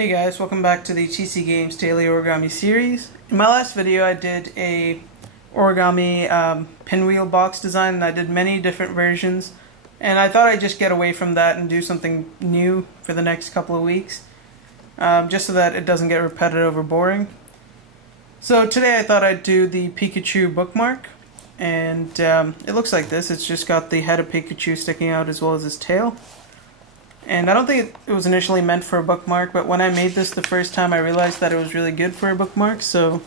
Hey guys, welcome back to the TC Games Daily Origami Series. In my last video I did a origami pinwheel box design, and I did many different versions, and I thought I'd just get away from that and do something new for the next couple of weeks, just so that it doesn't get repetitive or boring. So today I thought I'd do the Pikachu bookmark, and it looks like this. It's just got the head of Pikachu sticking out as well as his tail. And I don't think it was initially meant for a bookmark, but when I made this the first time I realized that it was really good for a bookmark. So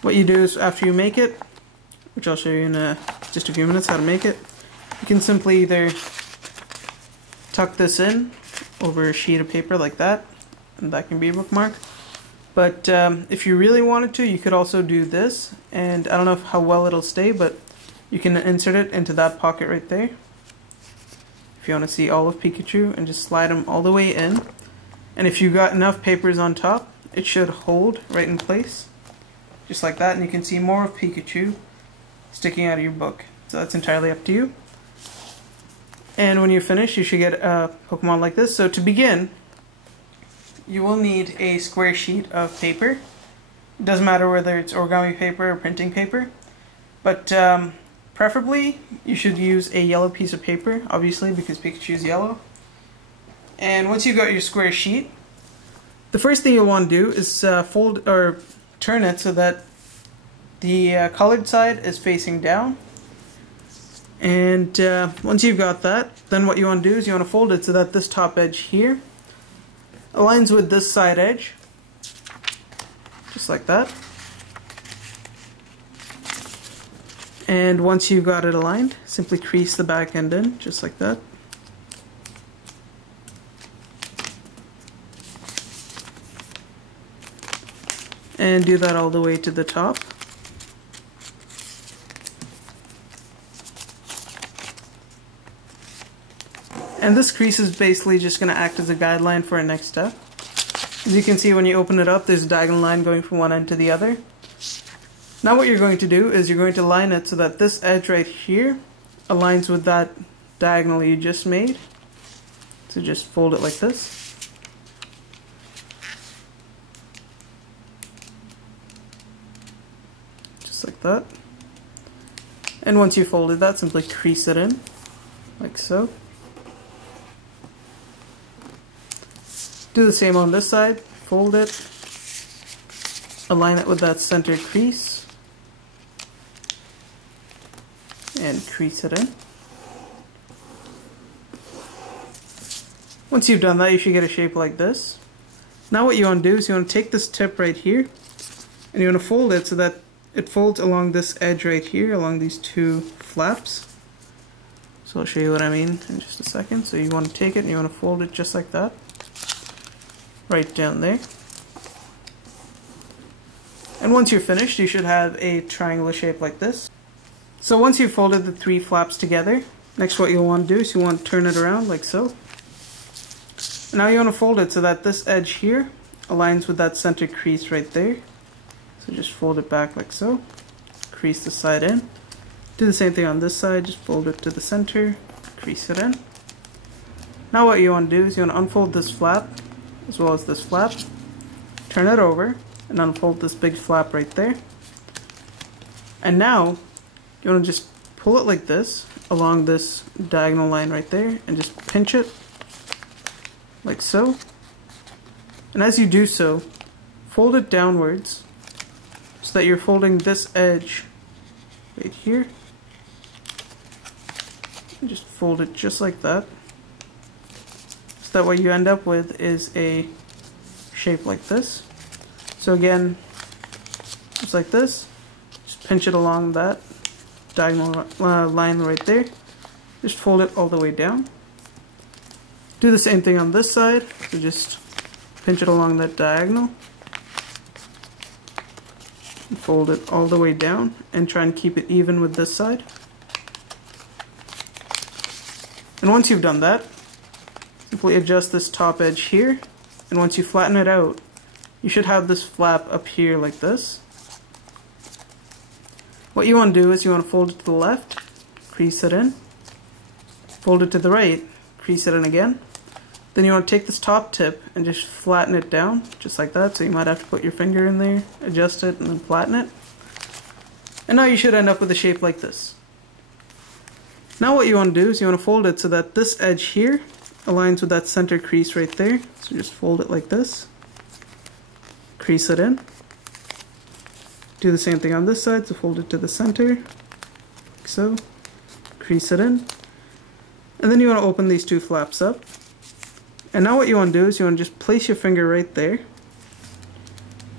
what you do is after you make it, which I'll show you in just a few minutes how to make it, you can simply either tuck this in over a sheet of paper like that, and that can be a bookmark. But if you really wanted to, you could also do this, and I don't know how well it'll stay, but you can insert it into that pocket right there. If you want to see all of Pikachu, and just slide them all the way in, and if you got enough papers on top, it should hold right in place just like that, and you can see more of Pikachu sticking out of your book. So that's entirely up to you. And when you're finished, you should get a Pokemon like this. So to begin, you will need a square sheet of paper. It doesn't matter whether it's origami paper or printing paper, but preferably, you should use a yellow piece of paper, obviously, because Pikachu is yellow. And once you've got your square sheet, the first thing you'll want to do is fold or turn it so that the colored side is facing down. And once you've got that, then what you want to do is you want to fold it so that this top edge here aligns with this side edge, just like that. And once you've got it aligned, simply crease the back end in, just like that. And do that all the way to the top. And this crease is basically just going to act as a guideline for our next step. As you can see, when you open it up, there's a diagonal line going from one end to the other. Now what you're going to do is you're going to line it so that this edge right here aligns with that diagonal you just made. So just fold it like this. Just like that. And once you've folded that, simply crease it in, like so. Do the same on this side, fold it, align it with that center crease, and crease it in. Once you've done that, you should get a shape like this. Now what you want to do is you want to take this tip right here, and you want to fold it so that it folds along this edge right here, along these two flaps. So I'll show you what I mean in just a second. So you want to take it and you want to fold it just like that, right down there. And once you're finished, you should have a triangular shape like this. So once you've folded the three flaps together, next what you'll want to do is you want to turn it around like so. And now you want to fold it so that this edge here aligns with that center crease right there. So just fold it back like so. Crease the side in. Do the same thing on this side, just fold it to the center, crease it in. Now what you want to do is you want to unfold this flap as well as this flap, turn it over, and unfold this big flap right there. And now you want to just pull it like this along this diagonal line right there and just pinch it like so. And as you do so, fold it downwards so that you're folding this edge right here. And just fold it just like that, so that what you end up with is a shape like this. So again, just like this, just pinch it along that diagonal line right there. Just fold it all the way down. Do the same thing on this side, so just pinch it along that diagonal. And fold it all the way down and try and keep it even with this side. And once you've done that, simply adjust this top edge here, and once you flatten it out, you should have this flap up here like this. What you want to do is you want to fold it to the left, crease it in, fold it to the right, crease it in again, Then you want to take this top tip and just flatten it down, just like that. So you might have to put your finger in there, adjust it, and then flatten it. And now you should end up with a shape like this. Now what you want to do is you want to fold it so that this edge here aligns with that center crease right there. So just fold it like this. Crease it in. Do the same thing on this side, so fold it to the center, like so. Crease it in. And then you want to open these two flaps up. And now what you want to do is you want to just place your finger right there.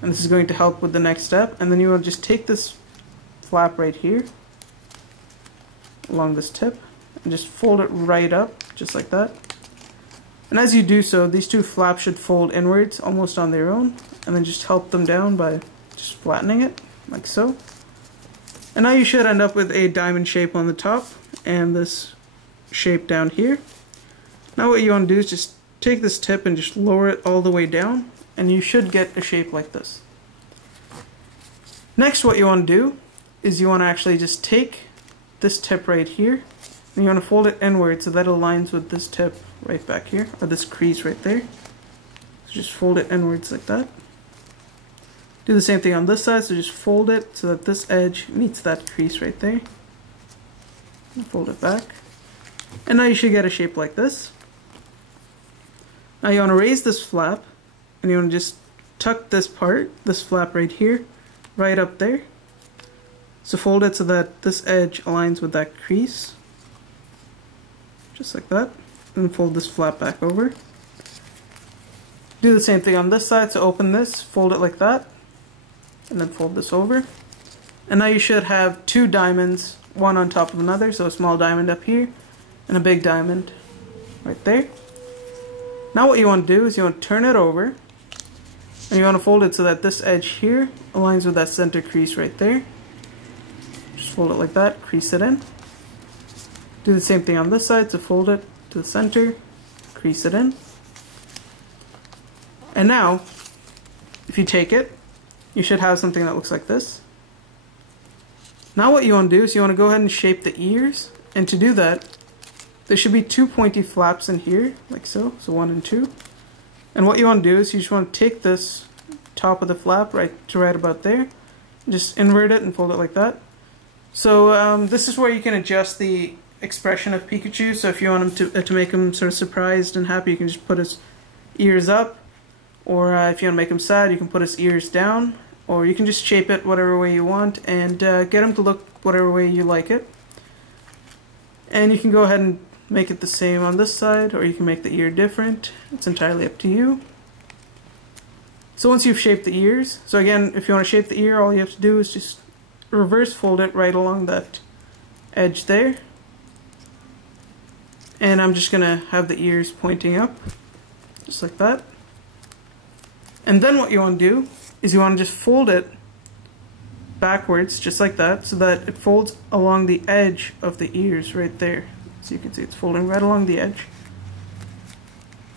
And this is going to help with the next step. And then you want to just take this flap right here along this tip and just fold it right up, just like that. And as you do so, these two flaps should fold inwards almost on their own, and then just help them down by just flattening it, like so. And now you should end up with a diamond shape on the top and this shape down here. Now what you want to do is just take this tip and just lower it all the way down, and you should get a shape like this. Next, what you want to do is you want to actually just take this tip right here, and you want to fold it inward so that it aligns with this tip right back here, or this crease right there. So just fold it inwards like that. Do the same thing on this side, so just fold it so that this edge meets that crease right there. And fold it back. And now you should get a shape like this. Now you want to raise this flap, and you want to just tuck this part, this flap right here, right up there. So fold it so that this edge aligns with that crease, just like that, and fold this flap back over. Do the same thing on this side, so open this, fold it like that, and then fold this over. And now you should have two diamonds, one on top of another, so a small diamond up here, and a big diamond right there. Now what you want to do is you want to turn it over, and you want to fold it so that this edge here aligns with that center crease right there. Just fold it like that, crease it in. Do the same thing on this side, so fold it to the center, crease it in. And now, if you take it, you should have something that looks like this. Now what you want to do is you want to go ahead and shape the ears, and to do that, there should be two pointy flaps in here, like so, so 1 and 2. And what you want to do is you just want to take this top of the flap right about there, just invert it and fold it like that. So this is where you can adjust the expression of Pikachu. So if you want him to make him sort of surprised and happy, you can just put his ears up, or if you want to make him sad, you can put his ears down, or you can just shape it whatever way you want and get him to look whatever way you like it. And you can go ahead and make it the same on this side, or you can make the ear different. It's entirely up to you. So once you've shaped the ears, so again, if you want to shape the ear, all you have to do is just reverse fold it right along that edge there. And I'm just going to have the ears pointing up, just like that. And then what you want to do is you want to just fold it backwards, just like that, so that it folds along the edge of the ears right there. So you can see it's folding right along the edge.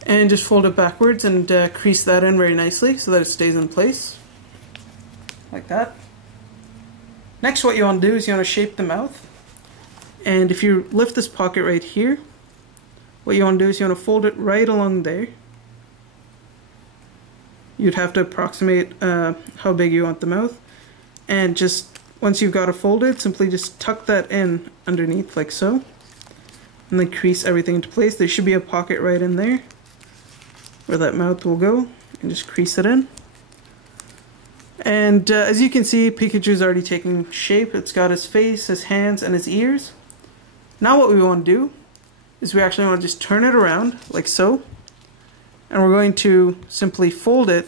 And just fold it backwards and crease that in very nicely so that it stays in place, like that. Next, what you want to do is you want to shape the mouth. And if you lift this pocket right here, what you want to do is you want to fold it right along there. You'd have to approximate how big you want the mouth. And just once you've got it folded, simply just tuck that in underneath like so. And then crease everything into place. There should be a pocket right in there where that mouth will go. And just crease it in. And as you can see, Pikachu's already taking shape. It's got his face, his hands, and his ears. Now what we want to do is we actually want to just turn it around like so. And we're going to simply fold it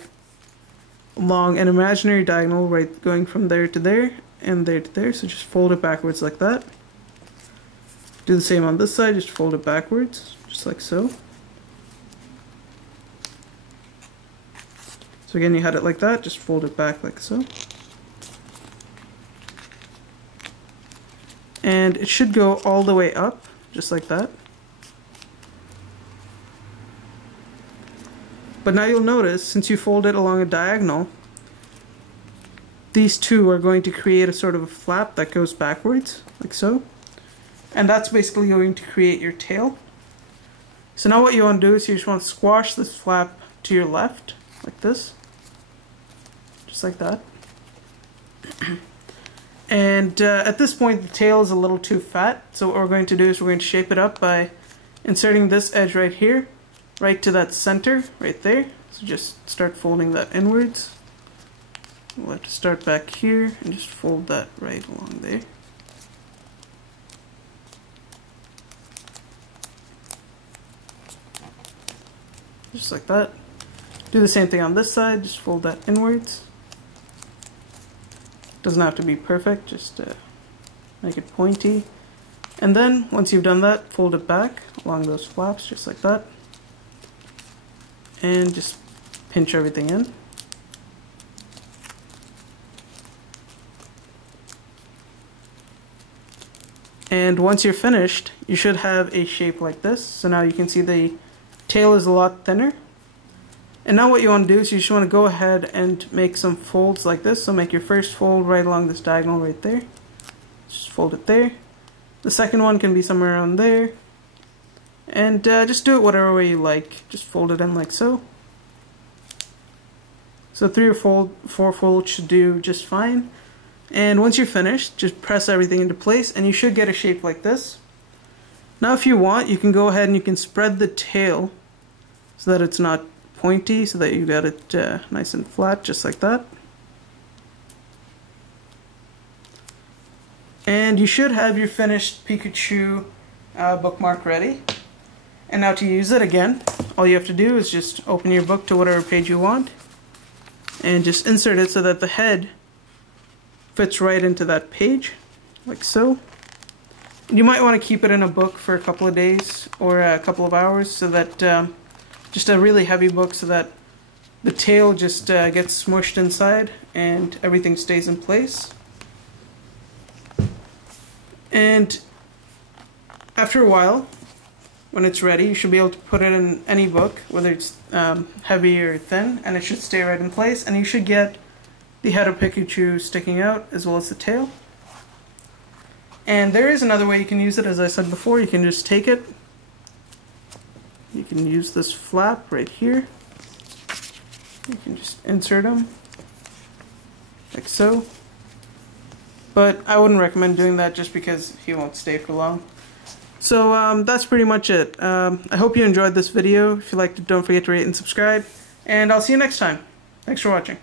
along an imaginary diagonal, right, going from there to there and there to there. So just fold it backwards like that. Do the same on this side, just fold it backwards, just like so. So again, you had it like that, just fold it back like so. And it should go all the way up, just like that. But now you'll notice, since you fold it along a diagonal, these two are going to create a sort of a flap that goes backwards, like so. And that's basically going to create your tail. So now what you want to do is you just want to squash this flap to your left, like this. Just like that. And at this point the tail is a little too fat, so what we're going to do is we're going to shape it up by inserting this edge right here, right to that center, right there. So just start folding that inwards. We'll have to start back here and just fold that right along there. Just like that. Do the same thing on this side, just fold that inwards. Doesn't have to be perfect, just make it pointy. And then, once you've done that, fold it back along those flaps, just like that. And just pinch everything in. And once you're finished, you should have a shape like this. So now you can see the tail is a lot thinner. And now what you want to do is you just want to go ahead and make some folds like this. So make your first fold right along this diagonal right there. Just fold it there. The second one can be somewhere around there. And just do it whatever way you like. Just fold it in like so. So 3 or 4 folds should do just fine. And once you're finished, just press everything into place and you should get a shape like this. Now if you want, you can go ahead and you can spread the tail so that it's not pointy, so that you got it nice and flat, just like that. And you should have your finished Pikachu bookmark ready. And now to use it again, all you have to do is just open your book to whatever page you want and just insert it so that the head fits right into that page, like so. You might want to keep it in a book for a couple of days or a couple of hours, so that just a really heavy book, so that the tail just gets smushed inside and everything stays in place. And after a while, when it's ready, you should be able to put it in any book, whether it's heavy or thin, and it should stay right in place, and you should get the head of Pikachu sticking out as well as the tail. And there is another way you can use it. As I said before, you can just take it, you can use this flap right here, you can just insert them like so. But I wouldn't recommend doing that just because he won't stay for long. So that's pretty much it. I hope you enjoyed this video. If you liked it, don't forget to rate and subscribe. And I'll see you next time. Thanks for watching.